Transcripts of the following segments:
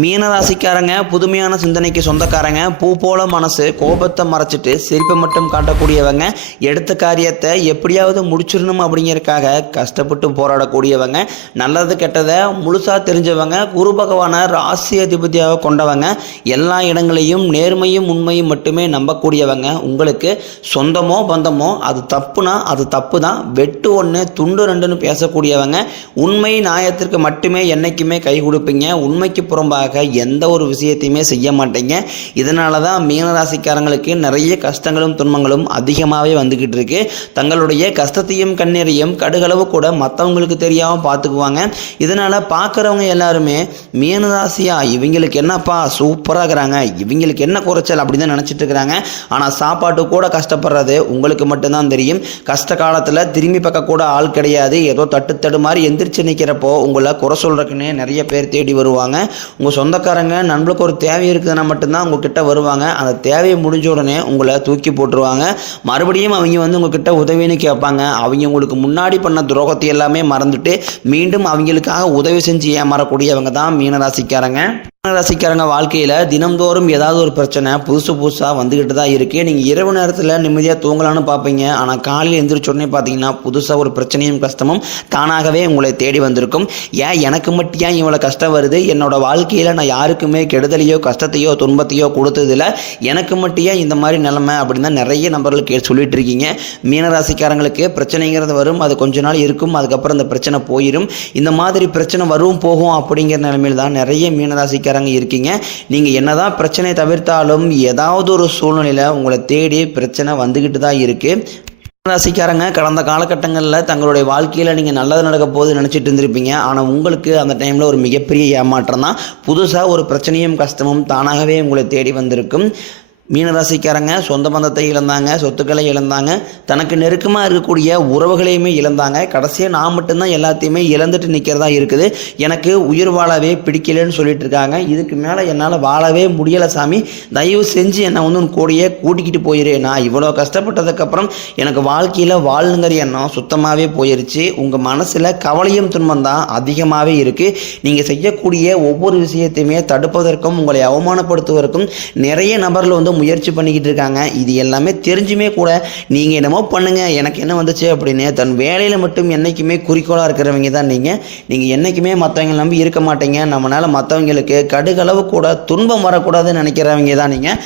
மீனராசிக்காரங்க புதுமையான சிந்தனைக்கு சொந்தக்காரங்க, பூ போல மனசு, கோபத்தை மறைச்சிட்டு சிரிப்பை மட்டும் காட்டக்கூடியவங்க, எடுத்த காரியத்தை எப்படியாவது முடிச்சிடணும் அப்படிங்கிறதுக்காக கஷ்டப்பட்டு போராடக்கூடியவங்க, நல்லது கெட்டதை முழுசாக தெரிஞ்சவங்க, குரு பகவானை ராசி அதிபதியாக கொண்டவங்க, எல்லா இடங்களையும் நேர்மையும் உண்மையும் மட்டுமே நம்பக்கூடியவங்க. உங்களுக்கு சொந்தமோ பந்தமோ அது தப்புனா அது தப்பு தான், வெட்டு ஒன்று துண்டு ரெண்டுன்னு பேசக்கூடியவங்க, உண்மை நியாயத்திற்கு மட்டுமே என்னைக்குமே கை கொடுப்பீங்க, உண்மைக்கு புறம்பாக எந்த ஒரு விஷயத்தையுமே செய்ய மாட்டீங்க. இதனால தான் மீனராசிக்காரங்களுக்கு நிறைய கஷ்டங்களும் துன்பங்களும் அதிகமாகவே வந்துக்கிட்டு இருக்கு. தங்களுடைய கஷ்டத்தையும் கண்ணீரையும் கடுகளவு கூட மற்றவங்களுக்கு தெரியாமல் பார்த்துக்குவாங்க. இதனால் பார்க்குறவங்க எல்லாருமே மீனராசியா இவங்களுக்கு என்னப்பா சூப்பராக இருக்கிறாங்க, இவங்களுக்கு என்ன குறைச்சல் அப்படின்னு தான் நினச்சிட்டு இருக்கிறாங்க. ஆனால் சாப்பாட்டு கூட கஷ்டப்படுறது உங்களுக்கு மட்டும்தான் தெரியும். கஷ்ட காலத்தில் திரும்பி பார்க்க கூட ஆள் கிடையாது. ஏதோ தட்டு மாதிரி எந்திரிச்சு நிற்கிறப்போ உங்களை குறை சொல்கிறதுக்குன்னே நிறைய பேர் தேடி வருவாங்க. உங்கள் சொந்தக்காரங்க நண்பர்களுக்கு ஒரு தேவை இருக்குதுன்னா மட்டும்தான் உங்ககிட்ட வருவாங்க. அந்த தேவையை முடிஞ்ச உடனே உங்களை தூக்கி போட்டுருவாங்க. மறுபடியும் அவங்க உங்ககிட்ட உதவின்னு கேட்பாங்க. அவங்க உங்களுக்கு முன்னாடி பண்ண துரோகத்தை எல்லாமே மறந்துட்டு மீண்டும் அவங்களுக்காக உதவி செஞ்சு ஏமாறக்கூடியவங்க தான் மீனராசிக்காரங்க. மீனராசிக்காரங்க வாழ்க்கையில் தினம்தோறும் ஏதாவது ஒரு பிரச்சனை புதுசாக வந்துக்கிட்டு தான் இருக்குது. நீங்கள் இரவு நேரத்தில் நிம்மதியாக தூங்கலான்னு பார்ப்பீங்க. ஆனால் காலையில் எழுந்திரிச்ச உடனே பார்த்தீங்கன்னா புதுசாக ஒரு பிரச்சனையும் கஷ்டமும் தானாகவே உங்களை தேடி வந்திருக்கும். ஏன் எனக்கு மட்டும் ஏன் இவ்வளோ கஷ்டம் வருது, என்னோட வாழ்க்கையில் நான் யாருக்குமே கெடுதலையோ கஷ்டத்தையோ துன்பத்தையோ கொடுத்ததில்ல, எனக்கு மட்டும் ஏன் இந்த மாதிரி நிலைமை அப்படின்னு தான் நிறைய நபர்கள் சொல்லிட்டு இருக்கீங்க. மீனராசிக்காரங்களுக்கு பிரச்சனைங்கிறது வரும், அது கொஞ்ச நாள் இருக்கும், அதுக்கப்புறம் அந்த பிரச்சனை போயிடும். இந்த மாதிரி பிரச்சனை வரும் போகும் அப்படிங்கிற நிலைமையில் தான் நிறைய மீனராசிக்காரங்க இருக்கீங்க. நீங்க என்னதான் பிரச்சனை தவிர்த்தாலும் ஏதாவது ஒரு சூழ்நிலையில உங்களை தேடி பிரச்சனை வந்துகிட்டு தான் இருக்கு. ராசிக்காரங்க கடந்த காலகட்டங்களில் தங்களுடைய வாழ்க்கையில் நீங்கள் நல்லது நடக்க போது நினச்சிட்டு இருந்திருப்பீங்க. ஆனால் உங்களுக்கு அந்த டைமில் ஒரு மிகப்பெரிய ஏமாற்றம் தான். புதுசாக ஒரு பிரச்சனையும் கஷ்டமும் தானாகவே உங்களை தேடி வந்திருக்கும். மீனராசிக்காரங்க சொந்த பந்தத்தை இழந்தாங்க, சொத்துக்களை இழந்தாங்க, தனக்கு நெருக்கமாக இருக்கக்கூடிய உறவுகளையுமே இழந்தாங்க. கடைசியாக நான் மட்டும்தான் எல்லாத்தையுமே இழந்துட்டு நிற்கிறதா இருக்குது, எனக்கு உயிர் வாழவே பிடிக்கலன்னு சொல்லிட்டு இருக்காங்க. இதுக்கு மேலே என்னால் வாழவே முடியலை சாமி, தயவு செஞ்சு என்னை உன் கூடையே கூட்டிக்கிட்டு போயிரு, நான் இவ்வளோ கஷ்டப்பட்டதுக்கப்புறம் எனக்கு வாழ்க்கையில் வாழணுங்கிற எண்ணம் சுத்தமாகவே போயிருச்சு. உங்கள் மனசில் கவலையும் துன்பம் தான் அதிகமாகவே இருக்குது. நீங்கள் செய்யக்கூடிய ஒவ்வொரு விஷயத்தையுமே தடுப்பதற்கும் உங்களை அவமானப்படுத்துவதற்கும் நிறைய நபர்கள் முயற்சி பண்ணிக்கிட்டு இருக்காங்க. இது எல்லாமே தெரிஞ்சுமே கூட நீங்கள் என்னமோ பண்ணுங்க எனக்கு என்ன வந்துச்சு அப்படின்னு தன் வேலையில் மட்டும் என்றைக்குமே குறிக்கோளாக இருக்கிறவங்க தான் நீங்கள் என்றைக்குமே மற்றவங்க நம்பி இருக்க மாட்டீங்க. நம்மளால் மற்றவங்களுக்கு கடுகளவு கூட துன்பம் வரக்கூடாதுன்னு நினைக்கிறவங்க தான் நீங்கள்.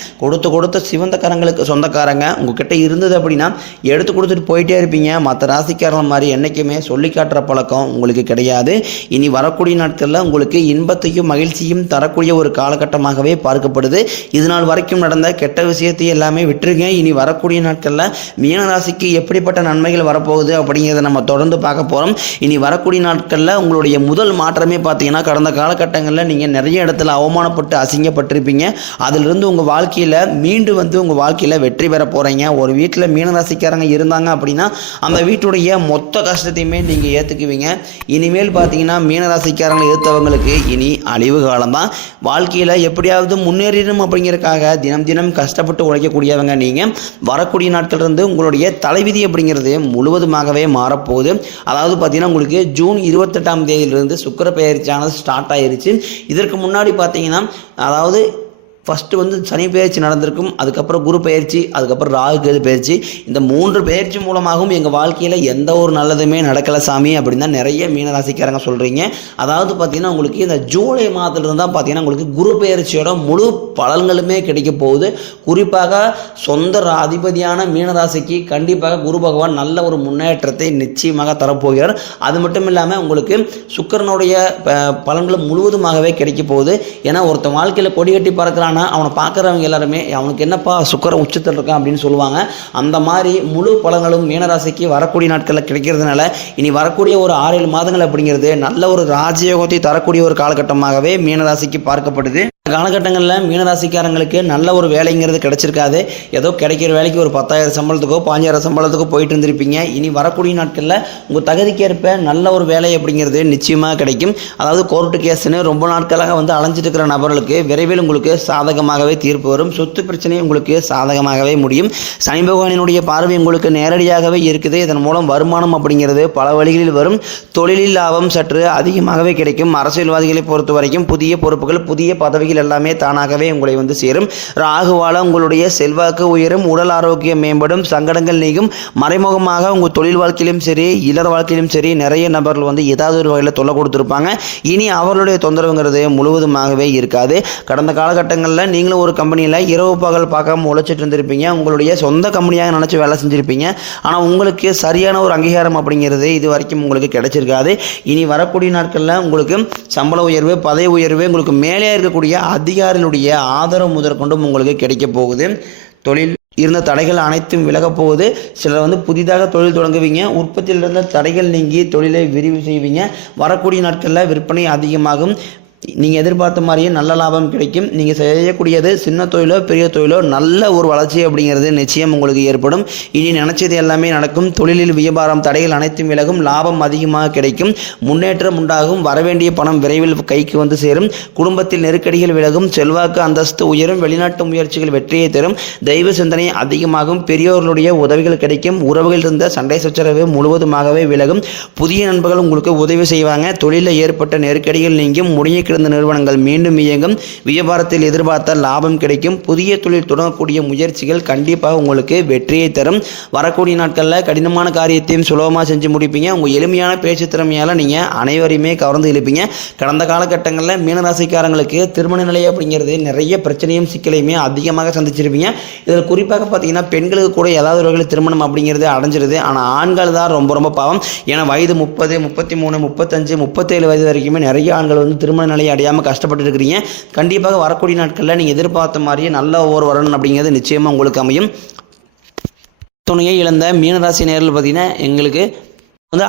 கொடுத்த சிவந்த கரங்களுக்கு சொந்தக்காரங்க உங்ககிட்ட இருந்தது அப்படின்னா எடுத்து கொடுத்துட்டு போயிட்டே இருப்பீங்க. மற்ற ராசிக்காரங்க மாதிரி என்றைக்குமே சொல்லி காட்டுற பழக்கம் உங்களுக்கு கிடையாது. இனி வரக்கூடிய நாட்களில் உங்களுக்கு இன்பத்தையும் மகிழ்ச்சியும் தரக்கூடிய ஒரு காலகட்டமாகவே பார்க்கப்படுது. இதனால் வரைக்கும் நடந்த கெட்ட விஷயத்தை எல்லாமே விட்டுருங்க. இனி வரக்கூடிய நாட்களில் மீனராசிக்கு எப்படிப்பட்ட நன்மைகள் வரப்போகுது அப்படிங்கிறத நம்ம தொடர்ந்து பார்க்க போகிறோம். இனி வரக்கூடிய நாட்களில் உங்களுடைய முதல் மாற்றமே பார்த்தீங்கன்னா கடந்த காலகட்டங்களில் நீங்கள் நிறைய இடத்துல அவமானப்பட்டு அசிங்கப்பட்டிருப்பீங்க. அதிலிருந்து உங்கள் வாழ்க்கையில் மீண்டு உங்கள் வாழ்க்கையில் வெற்றி பெற போகிறீங்க. ஒரு வீட்டில் மீனராசிக்காரங்க இருந்தாங்க அப்படின்னா அந்த வீட்டுடைய மொத்த கஷ்டத்தையுமே நீங்கள் ஏற்றுக்குவீங்க. இனிமேல் பார்த்தீங்கன்னா மீனராசிக்காரங்களை எதிர்த்தவங்களுக்கு இனி அழிவு காலம்தான். வாழ்க்கையில் எப்படியாவது முன்னேறிடும் அப்படிங்கிறதுக்காக தினம் கஷ்டப்பட்டு உழைக்கக்கூடியவங்க நீங்கள். வரக்கூடிய நாட்கள் இருந்து உங்களுடைய தலைவிதி அப்படிங்கிறது முழுவதுமாகவே மாறப்போகுது. அதாவது பார்த்தீங்கன்னா உங்களுக்கு ஜூன் 28ஆம் தேதியிலிருந்து சுக்கிர பெயர்ச்சியானது ஸ்டார்ட் ஆயிருச்சு. இதற்கு முன்னாடி பார்த்தீங்கன்னா அதாவது ஃபஸ்ட்டு சனி பயிற்சி நடந்திருக்கும், அதுக்கப்புறம் குரு பயிற்சி, அதுக்கப்புறம் ராகு கேது பயிற்சி. இந்த 3 பயிற்சி மூலமாகவும் எங்கள் வாழ்க்கையில் எந்த ஒரு நல்லதுமே நடக்கலை சாமி அப்படின்னு தான் நிறைய மீனராசிக்காரங்க சொல்கிறீங்க. அதாவது பார்த்திங்கன்னா உங்களுக்கு இந்த ஜூலை மாதத்துலேருந்து தான் பார்த்திங்கன்னா உங்களுக்கு குரு பயிற்சியோட முழு பலன்களுமே கிடைக்க போகுது. குறிப்பாக சொந்த அதிபதியான மீனராசிக்கு கண்டிப்பாக குரு பகவான் நல்ல ஒரு முன்னேற்றத்தை நிச்சயமாக தரப்போகிறார். அது மட்டும் இல்லாமல் உங்களுக்கு சுக்கிரனுடைய பலன்களும் முழுவதுமாகவே கிடைக்க போகுது. ஏன்னா ஒருத்தன் வாழ்க்கையில் கொடி கட்டி பறக்கிறான், அவனை பார்க்குறவங்க எல்லாருமே அவனுக்கு என்னப்பா சுக்கிர உச்சத்தில் இருக்கான் அப்படின்னு சொல்லுவாங்க. அந்த மாதிரி முழு பலன்களும் மீனராசிக்கு வரக்கூடிய நாட்களில் கிடைக்கிறதுனால இனி வரக்கூடிய ஒரு 6-7 மாதங்கள் அப்படிங்கிறது நல்ல ஒரு ராஜயோகத்தை தரக்கூடிய ஒரு காலகட்டமாகவே மீனராசிக்கு பார்க்கப்படுது. காலகட்டங்களில் மீனராசிக்காரங்களுக்கு நல்ல ஒரு வேலைங்கிறது கிடைச்சிருக்காது. ஏதோ கிடைக்கிற வேலைக்கு ஒரு 10,000 சம்பளத்துக்கோ 5,000 சம்பளத்துக்கோ போயிட்டு இருந்திருப்பீங்க. இனி வரக்கூடிய நாட்களில் உங்கள் தகுதிக்கேற்ப நல்ல ஒரு வேலை அப்படிங்கிறது நிச்சயமாக கிடைக்கும். அதாவது கோர்ட்டு கேஸ்ன்னு ரொம்ப நாட்களாக அலைஞ்சிட்டு இருக்கிற நபர்களுக்கு விரைவில் உங்களுக்கு சாதகமாகவே தீர்ப்பு வரும். சொத்து பிரச்சனை உங்களுக்கு சாதகமாகவே முடியும். சனி பகவானினுடைய பார்வை உங்களுக்கு நேரடியாகவே இருக்குது. இதன் மூலம் வருமானம் அப்படிங்கிறது பல வழிகளில் வரும். தொழிலில் லாபம் சற்று அதிகமாகவே கிடைக்கும். அரசியல்வாதிகளை பொறுத்த வரைக்கும் புதிய பொறுப்புகள், புதிய பதவிகள் எல்லாமே தானாகவே உங்களை சேரும். ராகுவால உங்களுடைய செல்வாக்கு உயரும், உடல் ஆரோக்கியம் மேம்படும், சங்கடங்கள் நீங்கும். மறைமுகமாக உங்கள் தொழில் வாழ்க்கையிலும் சரி, இல்லற வாழ்க்கையிலும் சரி, நிறைய நபர்கள் ஏதாவது ஒரு வகையில் தொல்லை கொடுத்துருப்பாங்க. இனி அவர்களுடைய தொந்தரவுங்கிறது முழுவதுமாகவே இருக்காது. கடந்த காலகட்டங்களில் நீங்களும் ஒரு கம்பெனியில் இரவு பகல் பார்க்காம உழைச்சிட்டு இருந்திருப்பீங்க. உங்களுடைய சொந்த கம்பெனியாக நினச்சி வேலை செஞ்சுருப்பீங்க. ஆனால் உங்களுக்கு சரியான ஒரு அங்கீகாரம் அப்படிங்கிறது இது வரைக்கும் உங்களுக்கு கிடைச்சிருக்காது. இனி வரக்கூடிய நாட்களில் உங்களுக்கு சம்பள உயர்வு, பதவி உயர்வு, உங்களுக்கு மேலே இருக்கக்கூடிய அதிகாரிகளுடைய ஆதரவு முதற்கொண்டும் உங்களுக்கு கிடைக்க போகுது. தொழில் இருந்த தடைகள் அனைத்தும் விலகப் போகுது. சிலர் புதிதாக தொழில் தொடங்குவீங்க. உற்பத்தியில் இருந்த தடைகள் நீங்கி தொழிலை விரிவு செய்வீங்க. வரக்கூடிய நாட்களில் விற்பனை அதிகமாகும். நீங்கள் எதிர்பார்த்த மாதிரியே நல்ல லாபம் கிடைக்கும். நீங்கள் செய்யக்கூடியது சின்ன தொழிலோ பெரிய தொழிலோ நல்ல ஒரு வளர்ச்சி அப்படிங்கிறது நிச்சயம் உங்களுக்கு ஏற்படும். இனி நினைச்சது எல்லாமே நடக்கும். தொழிலில் வியாபாரம் தடைகள் அனைத்தும் விலகும். லாபம் அதிகமாக கிடைக்கும். முன்னேற்றம் உண்டாகும். வரவேண்டிய பணம் விரைவில் கைக்கு சேரும். குடும்பத்தில் நெருக்கடிகள் விலகும். செல்வாக்கு அந்தஸ்து உயரும். வெளிநாட்டு முயற்சிகள் வெற்றியை தரும். தெய்வ சிந்தனை அதிகமாகும். பெரியோர்களுடைய உதவிகள் கிடைக்கும். உறவுகள் இருந்த சண்டை சச்சரவு முழுவதுமாகவே விலகும். புதிய நண்பர்கள் உங்களுக்கு உதவி செய்வாங்க. தொழிலில் ஏற்பட்ட நெருக்கடிகள் நீங்கும். முடிய கிடந்த நிறுவனங்கள் மீண்டும் இயங்கும். வியாபாரத்தில் எதிர்பார்த்த லாபம் கிடைக்கும். புதிய தொழில் தொடங்கக்கூடிய முயற்சிகள் கண்டிப்பாக உங்களுக்கு வெற்றியை தரும். வரக்கூடிய நாட்களில் கடினமான காரியத்தையும் சுலபமாக செஞ்சு முடிப்பீங்க. உங்கள் எளிமையான பேச்சு திறமையால் நீங்கள் அனைவரையுமே கவர்ந்து இழுப்பீங்க. கடந்த காலகட்டங்களில் மீனராசிக்காரங்களுக்கு திருமண நிலை அப்படிங்கிறது நிறைய பிரச்சனையும் சிக்கலையுமே அதிகமாக சந்திச்சிருப்பீங்க. இதில் குறிப்பாக பார்த்தீங்கன்னா பெண்களுக்கு கூட ஏதாவது ஒரு வகையில் திருமணம் அப்படிங்கிறது அடைஞ்சிருது. ஆனால் ஆண்கள் தான் ரொம்ப பாவம். ஏன்னா வயது 30, 33, 35, 37 வயது வரைக்குமே நிறைய ஆண்கள் திருமண நிலையை அடையாமல் கஷ்டப்பட்டு இருக்கிறீங்க. கண்டிப்பாக வரக்கூடிய நாட்களில் நீங்கள் எதிர்பார்த்த மாதிரியே நல்ல ஒரு வரணும் அப்படிங்கிறது நிச்சயமாக உங்களுக்கு அமையும். துணையை இழந்த மீனராசி நேரில் பார்த்தீங்கன்னா எங்களுக்கு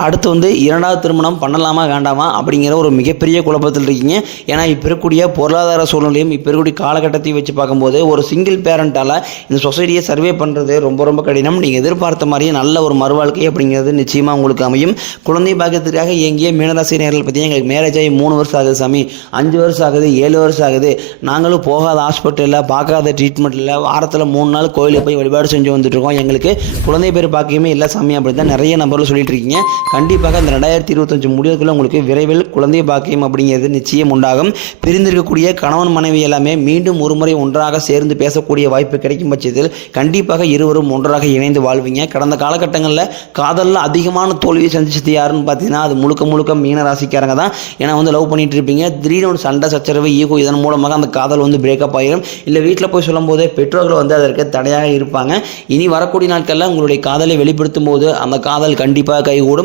அடுத்து இரண்டாவது திருமணம் பண்ணலாமா வேண்டாமா அப்படிங்கிற ஒரு மிகப்பெரிய குழப்பத்தில் இருக்கீங்க. ஏன்னா இப்போ இருக்கக்கூடிய பொருளாதார சூழ்நிலையும் இப்போ இருக்கக்கூடிய காலகட்டத்தையும் வச்சு பார்க்கும்போது ஒரு சிங்கிள் பேரண்டால் இந்த சொசைட்டியை சர்வே பண்ணுறது ரொம்ப கடினம். நீங்கள் எதிர்பார்த்த மாதிரியே நல்ல ஒரு மறுவாழ்க்கை அப்படிங்கிறது நிச்சயமாக உங்களுக்கு அமையும். குழந்தை பாக்கியத்திற்காக எங்கேயே மீனராசி நேரில் பார்த்தீங்கன்னா எங்களுக்கு மேரேஜ் ஆகி 3 வருஷம் ஆகுது சாமி, 5 வருஷம் ஆகுது, 7 வருஷம் ஆகுது, நாங்களும் போகாத ஹாஸ்பிட்டலில் பார்க்காத ட்ரீட்மெண்ட்டில் வாரத்தில் 3 நாள் கோயிலுக்கு போய் வழிபாடு செஞ்சு வந்துட்டுருக்கோம், எங்களுக்கு குழந்தை பேர் பாக்கியமே இல்லை சாமி அப்படி தான் நிறைய நபர்கள் சொல்லிட்டு இருக்கீங்க. கண்டிப்பாக இந்த 2025 முடிவுக்குள்ள உங்களுக்கு விரைவில் குழந்தை பாக்கியம் அப்படிங்கிறது நிச்சயம் உண்டாகும். பிரிந்திருக்கக்கூடிய கணவன் மனைவி எல்லாமே மீண்டும் ஒரு முறை ஒன்றாக சேர்ந்து பேசக்கூடிய வாய்ப்பு கிடைக்கும் பட்சத்தில் கண்டிப்பாக இருவரும் ஒன்றாக இணைந்து வாழ்வீங்க. கடந்த காலகட்டங்களில் காதலில் அதிகமான தோல்வியை சந்திச்சது யாருன்னு பார்த்தீங்கன்னா அது முழுக்க மீனராசிக்காரங்க தான். ஏன்னா லவ் பண்ணிட்டு இருப்பீங்க, திடீர்னு ஒரு சண்டை சச்சரவு ஈகோ இதன் மூலமாக அந்த காதல் பிரேக்கப் ஆகிடும். இல்லை வீட்டில் போய் சொல்லும் போதே பெற்றோர்கள் அதற்கு தடையாக இருப்பாங்க. இனி வரக்கூடிய நாட்களில் உங்களுடைய காதலை வெளிப்படுத்தும் போது அந்த காதல் கண்டிப்பாக கைகூடும்.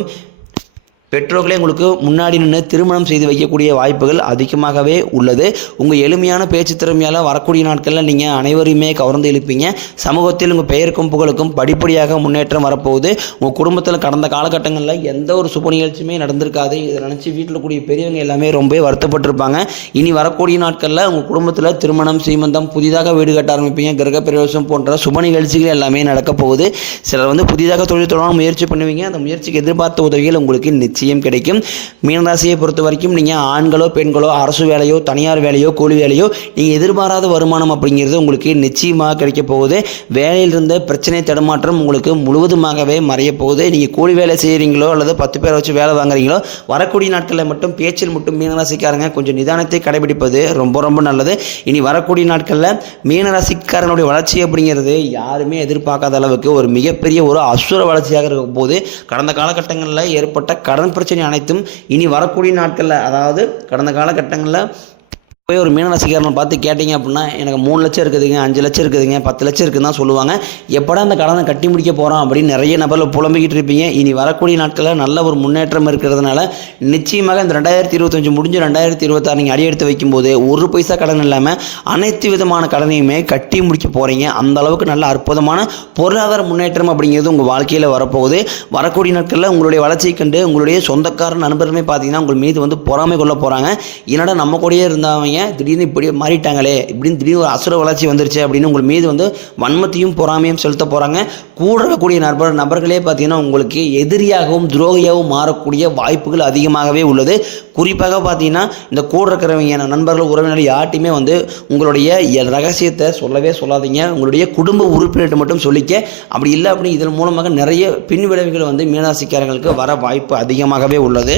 பெற்றோர்களே உங்களுக்கு முன்னாடி நின்று திருமணம் செய்து வைக்கக்கூடிய வாய்ப்புகள் அதிகமாகவே உள்ளது. உங்கள் எளிமையான பேச்சு திறமையால் வரக்கூடிய நாட்களில் நீங்கள் அனைவரையுமே கவர்ந்து இழுப்பீங்க. சமூகத்தில் உங்கள் பெயருக்கும் புகழுக்கும் படிப்படியாக முன்னேற்றம் வரப்போகுது. உங்கள் குடும்பத்தில் கடந்த காலகட்டங்களில் எந்த ஒரு சுப நிகழ்ச்சியுமே நடந்திருக்காது. இதை நினச்சி வீட்டில் கூடிய பெரியவங்க எல்லாமே ரொம்ப வருத்தப்பட்டிருப்பாங்க. இனி வரக்கூடிய நாட்களில் உங்கள் குடும்பத்தில் திருமணம், சீமந்தம், புதிதாக வீடு கட்ட ஆரம்பிப்பீங்க, கிரகப்பிரவேசம் போன்ற சுப நிகழ்ச்சிகள் எல்லாமே நடக்க போகுது. சிலர் புதிதாக தொழில் தொடங்க முயற்சி பண்ணுவீங்க. அந்த முயற்சிக்கு எதிர்பார்த்த உதவிகள் உங்களுக்கு நிச்சயம் கிடைக்கும். மீனராசியை பொறுத்த வரைக்கும் நீங்கள் ஆண்களோ பெண்களோ அரசு வேலையோ தனியார் வேலையோ கூலி வேலையோ நீங்கள் எதிர்பாராத வருமானம் அப்படிங்கிறது உங்களுக்கு நிச்சயமாக கிடைக்க போகுது. வேலையில் இருந்த பிரச்சனை தடுமாற்றம் உங்களுக்கு முழுவதுமாகவே மறைய போகுது. நீங்கள் கூலி வேலை செய்கிறீங்களோ அல்லது 10 பேரை வச்சு வேலை வாங்குறீங்களோ வரக்கூடிய நாட்களில் மட்டும் பேச்சில் மட்டும் மீனராசிக்காரங்க கொஞ்சம் நிதானத்தை கடைபிடிப்பது ரொம்ப நல்லது. இனி வரக்கூடிய நாட்களில் மீனராசிக்காரனுடைய வளர்ச்சி அப்படிங்கிறது யாருமே எதிர்பார்க்காத அளவுக்கு ஒரு மிகப்பெரிய ஒரு அசுர வளர்ச்சியாக இருக்கும் போது கடந்த காலகட்டங்களில் ஏற்பட்ட கடன் பிரச்சனை அனைத்தும் இனி வரக்கூடிய நாட்களில், அதாவது கடந்த காலகட்டங்களில் போய் ஒரு மீனராசிக்காரனை பார்த்து கேட்டிங்க அப்படின்னா எனக்கு 3 லட்சம் இருக்குதுங்க, 5 லட்சம் இருக்குதுங்க, 10 லட்சம் இருக்குதுன்னு தான் சொல்லுவாங்க. எப்படா அந்த கடனை கட்டி முடிக்க போகிறோம் அப்படின்னு நிறைய நபர்கள் புலம்பிக்கிட்டு இருப்பீங்க. இனி வரக்கூடிய நாட்களில் நல்ல ஒரு முன்னேற்றம் இருக்கிறதுனால நிச்சயமாக இந்த 2025 முடிஞ்சு 2026 நீங்கள் அடியெடுத்து வைக்கும்போது 1 பைசா கடன் இல்லாமல் அனைத்து விதமான கடனையுமே கட்டி முடிக்க போகிறீங்க. அந்த அளவுக்கு நல்ல அற்புதமான பொருளாதார முன்னேற்றம் அப்படிங்கிறது உங்கள் வாழ்க்கையில் வரப்போகுது. வரக்கூடிய நாட்களில் உங்களுடைய வளர்ச்சியை கண்டு உங்களுடைய சொந்தக்கார நண்பருமே பார்த்தீங்கன்னா உங்கள் மீது பொறாமை கொள்ள போகிறாங்க. என்னடா நம்ம கூடயே இருந்தவங்க திடீர்னு இப்படி மாறிட்டாங்களே, இப்படின்னு திடீர்னு ஒரு அசுர வளர்ச்சி வந்துருச்சு அப்படின்னு உங்கள் மீது வந்து வன்மத்தையும் பொறாமையும் செலுத்த போகிறாங்க. கூட இருக்கக்கூடிய நபர்களே பார்த்தீங்கன்னா உங்களுக்கு எதிரியாகவும் துரோகியாகவும் மாறக்கூடிய வாய்ப்புகள் அதிகமாகவே உள்ளது. குறிப்பாக பார்த்தீங்கன்னா இந்த கூட இருக்கிறவங்க நண்பர்கள் உறவினர்கள் யார்ட்டையுமே வந்து உங்களுடைய ரகசியத்தை சொல்லவே சொல்லாதீங்க. உங்களுடைய குடும்ப உறுப்பினர்கிட்ட மட்டும் சொல்லிக்க. அப்படி இல்லை அப்படின்னு இதன் மூலமாக நிறைய பின் விளைவுகள் வந்து மீனராசிக்காரங்களுக்கு வர வாய்ப்பு அதிகமாகவே உள்ளது.